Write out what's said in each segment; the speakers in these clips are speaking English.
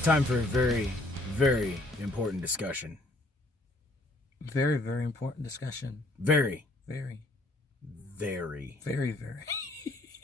It's time for a very, very important discussion. Very, very important discussion. Very, Very, very. very, very.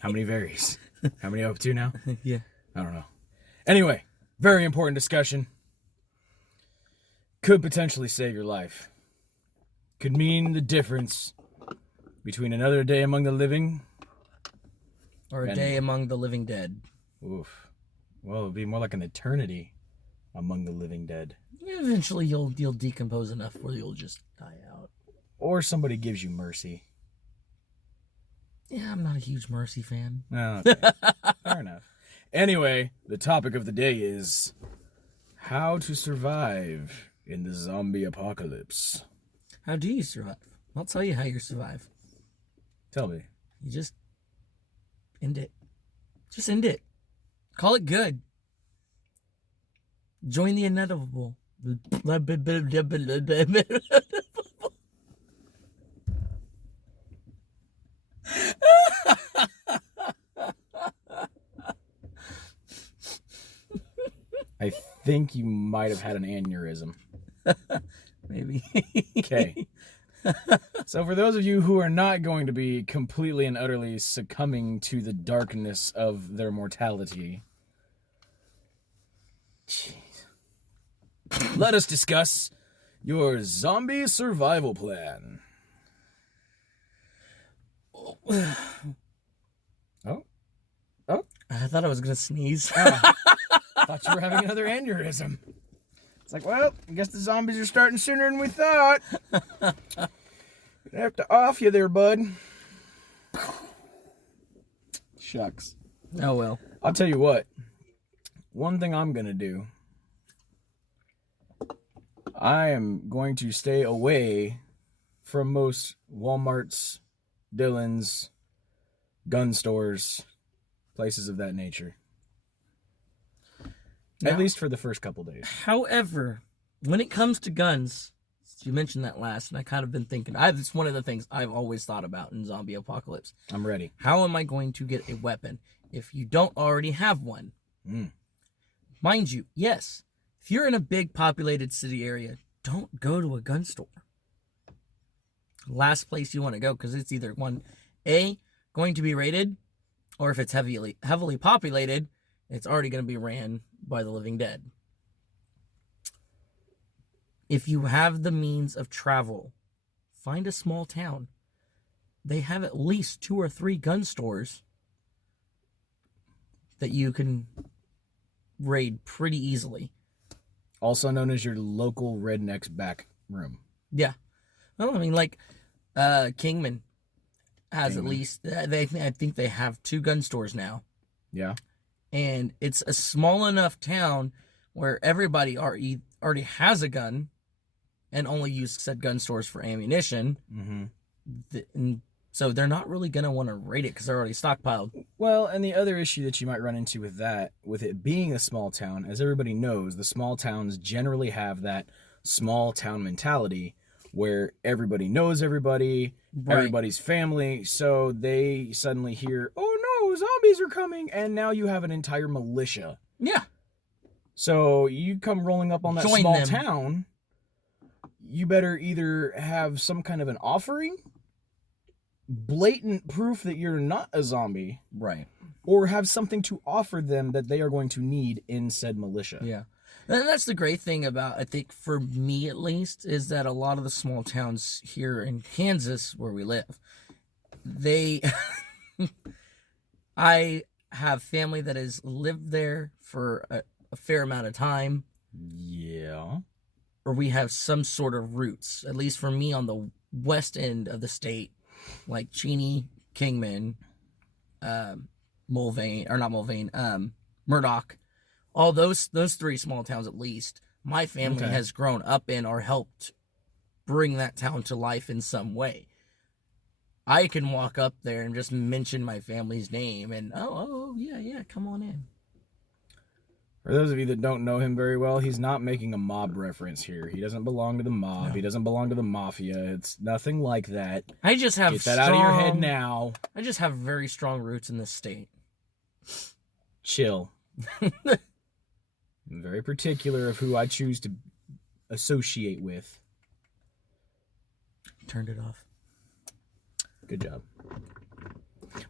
How many varies? How many up to now? Yeah. I don't know. Anyway, very important discussion. Could potentially save your life. Could mean the difference between another day among the living. Or a And- day among the living dead. Oof. Well, it'd be more like an eternity among the living dead. Eventually you'll decompose enough where you'll just die out. Or somebody gives you mercy. Yeah, I'm not a huge Mercy fan. Oh, okay. Fair enough. Anyway, the topic of the day is how to survive in the zombie apocalypse. How do you survive? I'll tell you how you survive. Tell me. You just end it. Just end it. Call it good. Join the inevitable. I think you might have had an aneurysm. Maybe. Okay. So for those of you who are not going to be completely and utterly succumbing to the darkness of their mortality, jeez. Let us discuss your zombie survival plan. Oh. I thought I was gonna sneeze. Thought you were having another aneurysm. It's like, well, I guess the zombies are starting sooner than we thought. Gonna have to off you there, bud. Shucks. Oh well. I'll tell you what. One thing I'm gonna do. I am going to stay away from most Walmarts, Dillons, gun stores, places of that nature. Now- At least for the first couple days. However, when it comes to guns, you mentioned that last, and I kind of been thinking. It's one of the things I've always thought about in zombie apocalypse. I'm ready. How am I going to get a weapon if you don't already have one? Mm. Mind you, yes, if you're in a big populated city area, don't go to a gun store. Last place you want to go, because it's either going to be raided, or if it's heavily populated, it's already going to be ran by the living dead. If you have the means of travel, find a small town. They have at least 2 or 3 gun stores that you can raid pretty easily. Also known as your local redneck's back room. Yeah. Well, I mean, like, Kingman has Kingman. at least, I think they have 2 gun stores now. Yeah. And it's a small enough town where everybody already has a gun and only use said gun stores for ammunition. Mm-hmm. And so they're not really going to want to raid it because they're already stockpiled. Well, and the other issue that you might run into with that, with it being a small town, as everybody knows, the small towns generally have that small town mentality where everybody knows everybody, Right. everybody's family, so they suddenly hear, oh no, zombies are coming, and now you have an entire militia. Yeah. So you come rolling up on that Join small them. town, you better either have some kind of an offering, blatant proof that you're not a zombie, Right. or have something to offer them that they are going to need in said militia. Yeah. And that's the great thing about, I think, for me at least, is that a lot of the small towns here in Kansas, where we live, I have family that has lived there for a fair amount of time, Yeah. or we have some sort of roots, at least for me on the west end of the state, like Cheney, Kingman, Murdoch, all those 3 small towns at least, my family Okay. has grown up in or helped bring that town to life in some way. I can walk up there and just mention my family's name and, yeah, come on in. For those of you that don't know him very well, he's not making a mob reference here. He doesn't belong to the mob. No. He doesn't belong to the mafia. It's nothing like that. I just have Get that out of your head now. I just have very strong roots in this state. Chill. I'm very particular of who I choose to associate with. Turned it off. Good job.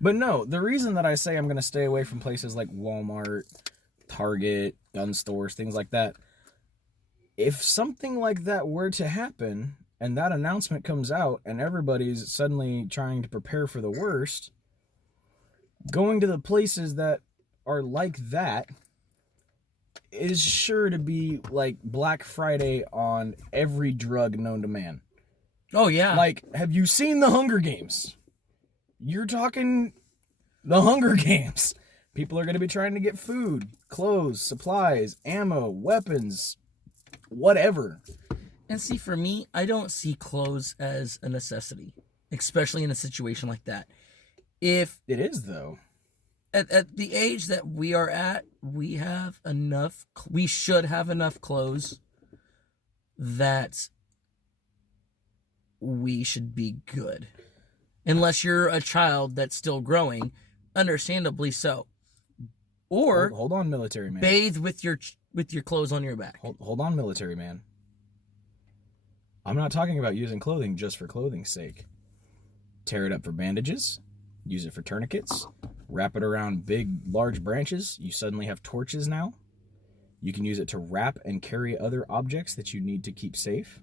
But no, the reason that I say I'm going to stay away from places like Walmart, Target, gun stores, things like that, if something like that were to happen and that announcement comes out and everybody's suddenly trying to prepare for the worst, going to the places that are like that is sure to be like Black Friday on every drug known to man. Oh, yeah. Like, have you seen the Hunger Games? You're talking the Hunger Games. People are going to be trying to get food, clothes, supplies, ammo, weapons, whatever. And see, for me, I don't see clothes as a necessity, especially in a situation like that. If It is, though. at the age that we are at, we should have enough clothes that we should be good. Unless you're a child that's still growing, understandably so. Or Hold on, military man. bathe with your clothes on your back. Hold on, military man. I'm not talking about using clothing just for clothing's sake. Tear it up for bandages, use it for tourniquets, wrap it around big, large branches. You suddenly have torches now. You can use it to wrap and carry other objects that you need to keep safe.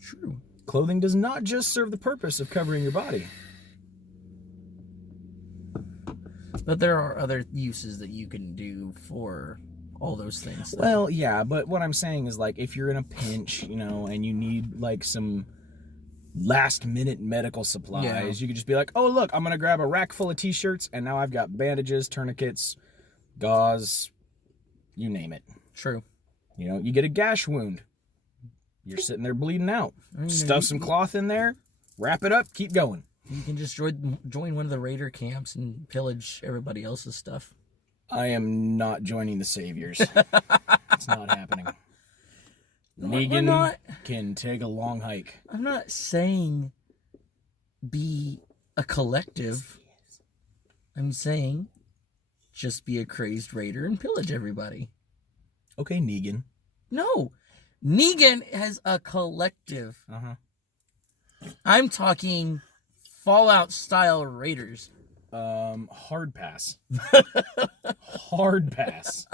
True. Clothing does not just serve the purpose of covering your body. But there are other uses that you can do for all those things. Well, yeah, but what I'm saying is, like, if you're in a pinch, and you need, like, some last-minute medical supplies, you could just be like, oh, look, I'm going to grab a rack full of T-shirts, and now I've got bandages, tourniquets, gauze, you name it. True. You get a gash wound. You're sitting there bleeding out. Stuff some cloth in there, wrap it up, keep going. You can just join one of the raider camps and pillage everybody else's stuff. I am not joining the Saviors. It's not happening. Negan can take a long hike. I'm not saying be a collective. I'm saying just be a crazed raider and pillage everybody. Okay, Negan. No. Negan has a collective. Uh-huh. I'm talking Fallout-style raiders. Hard pass. Hard pass.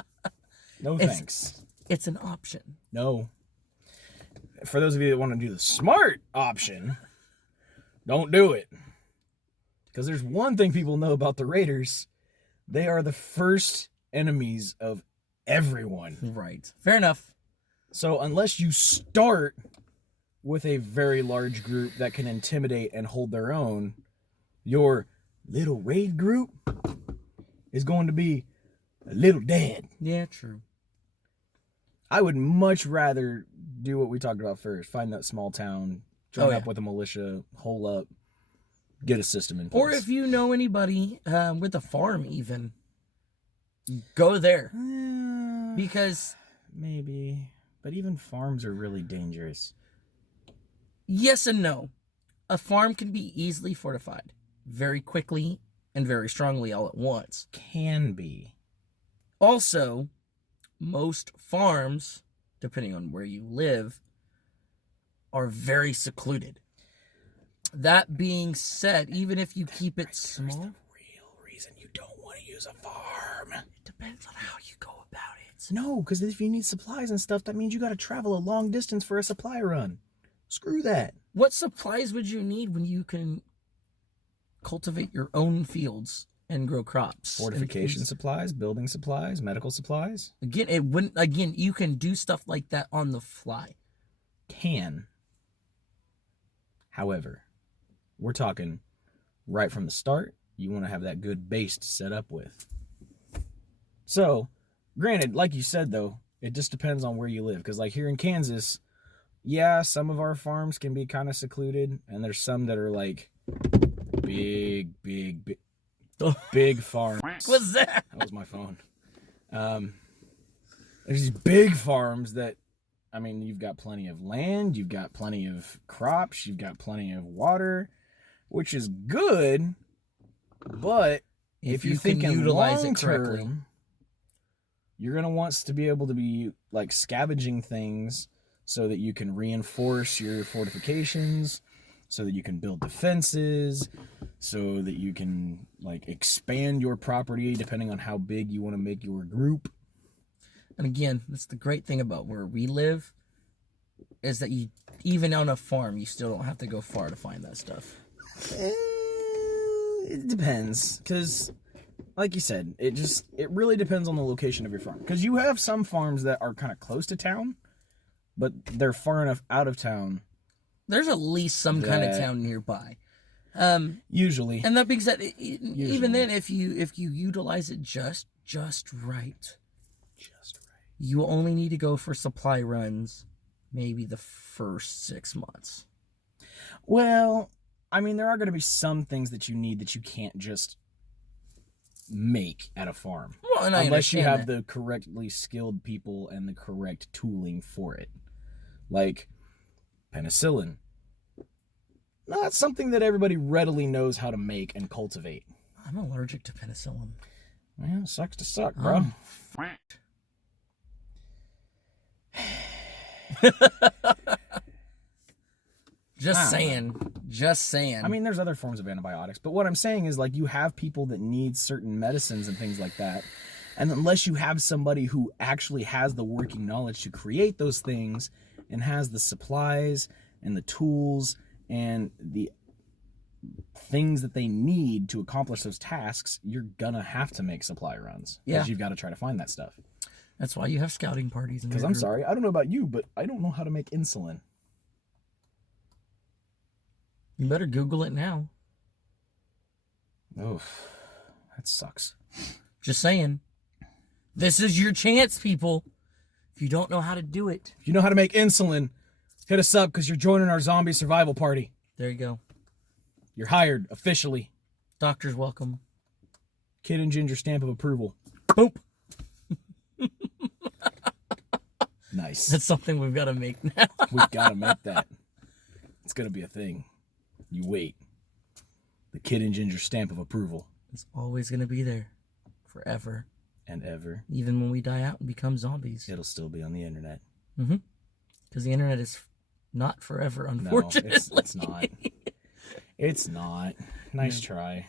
No thanks. It's an option. No. For those of you that want to do the smart option, don't do it. Because there's one thing people know about the Raiders. They are the first enemies of everyone. Right. Fair enough. So unless you start with a very large group that can intimidate and hold their own, your little raid group is going to be a little dead. Yeah, true. I would much rather do what we talked about first. Find that small town, join up with a militia, hole up, get a system in place. Or if you know anybody with a farm even, go there. Because... Maybe. But even farms are really dangerous. Yes and no. A farm can be easily fortified. Very quickly and very strongly all at once. Can be. Also, most farms, depending on where you live, are very secluded. That being said, even if you keep it small... There's the real reason you don't want to use a farm. It depends on how you go about it. No, because if you need supplies and stuff, that means you got to travel a long distance for a supply run. Screw that. What supplies would you need when you can cultivate your own fields and grow crops? Fortification supplies, building supplies, medical supplies. Again, you can do stuff like that on the fly. Can. However, we're talking right from the start, you want to have that good base to set up with. So, granted, like you said, though, it just depends on where you live. Because, like, here in Kansas, yeah, some of our farms can be kind of secluded. And there's some that are, like, big farms. What's that? That was my phone. There's these big farms that, I mean, you've got plenty of land, you've got plenty of crops, you've got plenty of water, which is good, but if you think can in utilize long it correctly. term, you're going to want to be able to be like scavenging things so that you can reinforce your fortifications, so that you can build defenses, so that you can like expand your property depending on how big you want to make your group. And again, that's the great thing about where we live, is that you, even on a farm, you still don't have to go far to find that stuff. It depends, because like you said, it really depends on the location of your farm. Because you have some farms that are kind of close to town, but they're far enough out of town. There's at least some kind of town nearby. Usually. And that being said, even then, if you utilize it just right, you only need to go for supply runs maybe the first 6 months. Well, I mean, there are going to be some things that you need that you can't just make at a farm. Well, and unless you have that. the correctly skilled people and the correct tooling for it. Like penicillin. Not something that everybody readily knows how to make and cultivate. I'm allergic to penicillin. Well, sucks to suck, bro. Just saying. I mean, there's other forms of antibiotics, but what I'm saying is, like, you have people that need certain medicines and things like that, and unless you have somebody who actually has the working knowledge to create those things and has the supplies and the tools and the things that they need to accomplish those tasks, you're gonna have to make supply runs. Yeah. Because you've got to try to find that stuff. That's why you have scouting parties. Because I'm sorry, I don't know about you, but I don't know how to make insulin. You better Google it now. Oof, that sucks. Just saying. This is your chance, people. If you don't know how to do it. If you know how to make insulin, hit us up because you're joining our zombie survival party. There you go. You're hired officially. Doctor's welcome. Kid and Ginger stamp of approval. Boop. Nice. That's something we've got to make now. We've got to make that. It's going to be a thing. You wait. The Kid and Ginger stamp of approval. It's always going to be there. Forever. And ever. Even when we die out and become zombies. It'll still be on the internet. Mm-hmm. Because the internet is not forever, unfortunately. No, it's not. It's not. Nice try.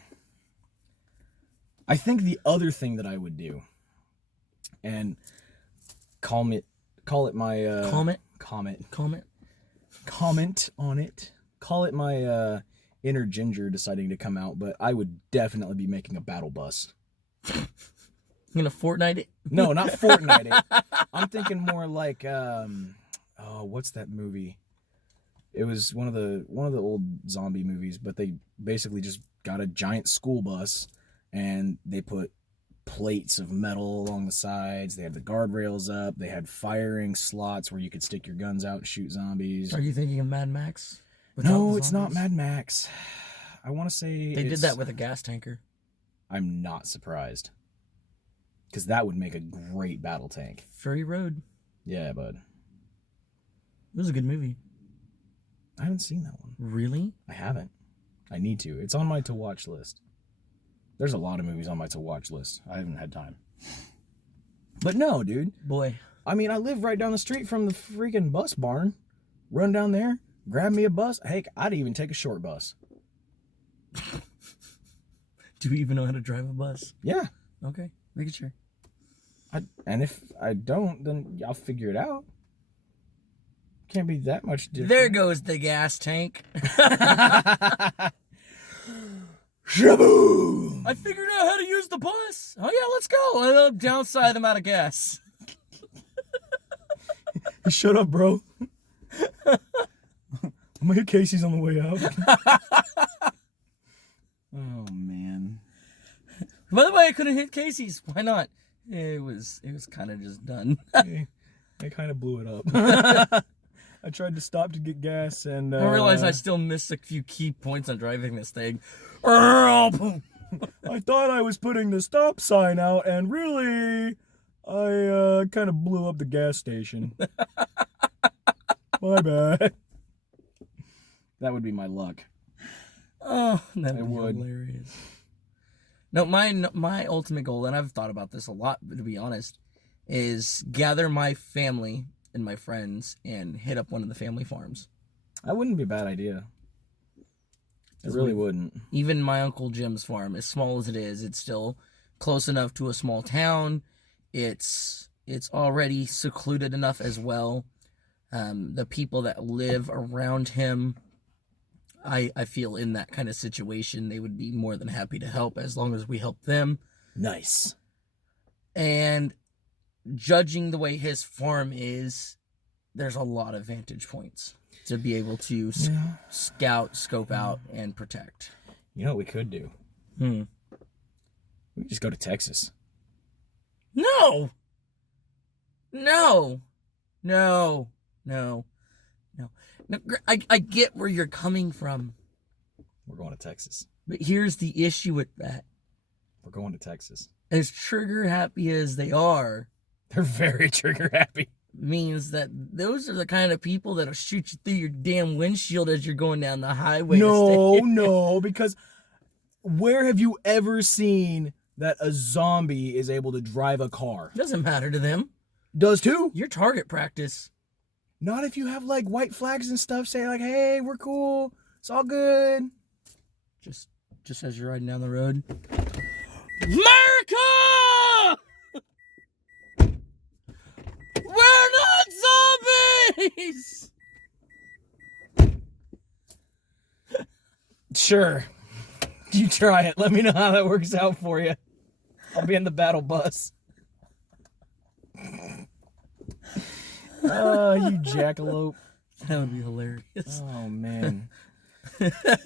I think the other thing that I would do, and call it my comment on it. Call it my inner Ginger deciding to come out, but I would definitely be making a battle bus. You gonna Fortnite it? No, not Fortnite it. I'm thinking more like what's that movie? It was one of the old zombie movies, but they basically just got a giant school bus and they put plates of metal along the sides. They had the guardrails up. They had firing slots where you could stick your guns out and shoot zombies. Are you thinking of Mad Max? No, it's not Mad Max. I want to say they did that with a gas tanker. I'm not surprised. Because that would make a great battle tank. Fury Road. Yeah, bud. It was a good movie. I haven't seen that one. Really? I haven't. I need to. It's on my to-watch list. There's a lot of movies on my to-watch list. I haven't had time. But no, dude. Boy. I mean, I live right down the street from the freaking bus barn. Run down there, grab me a bus. Heck, I'd even take a short bus. Do you even know how to drive a bus? Yeah. Okay, making sure. And if I don't, then I'll figure it out. Can't be that much different. There goes the gas tank. Shaboom! I figured out how to use the bus. Oh yeah, let's go. I look downside, I'm out of gas. Shut up, bro. I'm gonna hit Casey's on the way out. Oh man. By the way, I couldn't hit Casey's. Why not? It was kind of just done. I kind of blew it up. I tried to stop to get gas and I realized I still missed a few key points on driving this thing. I I thought I was putting the stop sign out and really I kind of blew up the gas station. My bad. That would be my luck. Oh, that would be would. hilarious. No, my ultimate goal, and I've thought about this a lot, to be honest, is gather my family and my friends and hit up one of the family farms. That wouldn't be a bad idea. It really wouldn't. Even my Uncle Jim's farm, as small as it is, it's still close enough to a small town. It's already secluded enough as well. The people that live around him, I feel in that kind of situation, they would be more than happy to help as long as we help them. Nice. And judging the way his farm is, there's a lot of vantage points to be able to scout, scope out, and protect. You know what we could do? We could just go to Texas. No! I get where you're coming from. We're going to Texas. But here's the issue with that. We're going to Texas. As trigger happy as they are, They're very trigger happy. means that those are the kind of people that'll shoot you through your damn windshield as you're going down the highway. No, because where have you ever seen that a zombie is able to drive a car? Doesn't matter to them. Does too. Your target practice. Not if you have like white flags and stuff saying like, hey, we're cool. It's all good. Just as you're riding down the road. America! We're not zombies! Sure. You try it. Let me know how that works out for you. I'll be in the battle bus. Oh, you jackalope. That would be hilarious. Oh, man.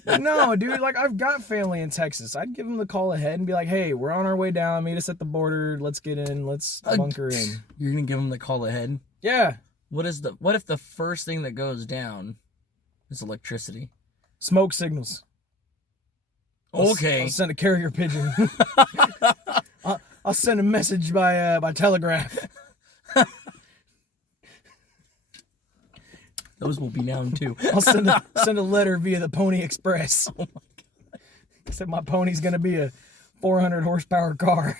No, dude, like, I've got family in Texas. I'd give them the call ahead and be like, hey, we're on our way down. Meet us at the border. Let's get in. Let's bunker in. You're going to give them the call ahead? Yeah. What if the first thing that goes down is electricity? Smoke signals. Okay. I'll send a carrier pigeon. I'll send a message by telegraph. Those will be down too. I'll send a letter via the Pony Express. Oh my god! Except my pony's gonna be a 400 horsepower car.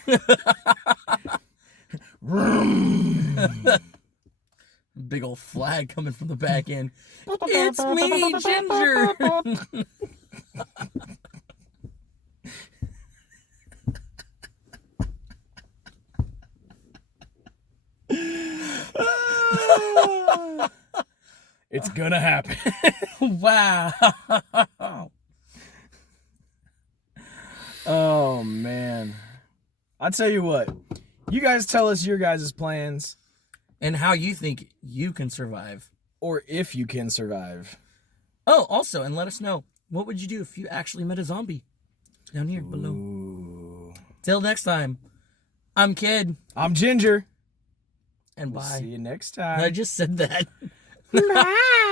Big old flag coming from the back end. It's me, Ginger. It's gonna happen. Wow. Oh man. I'll tell you what. You guys tell us your guys' plans. And how you think you can survive. Or if you can survive. Oh, also, and let us know, what would you do if you actually met a zombie? Down here below. Ooh. Till next time, I'm Kid. I'm Ginger. And We'll bye. see you next time. I just said that. Bye.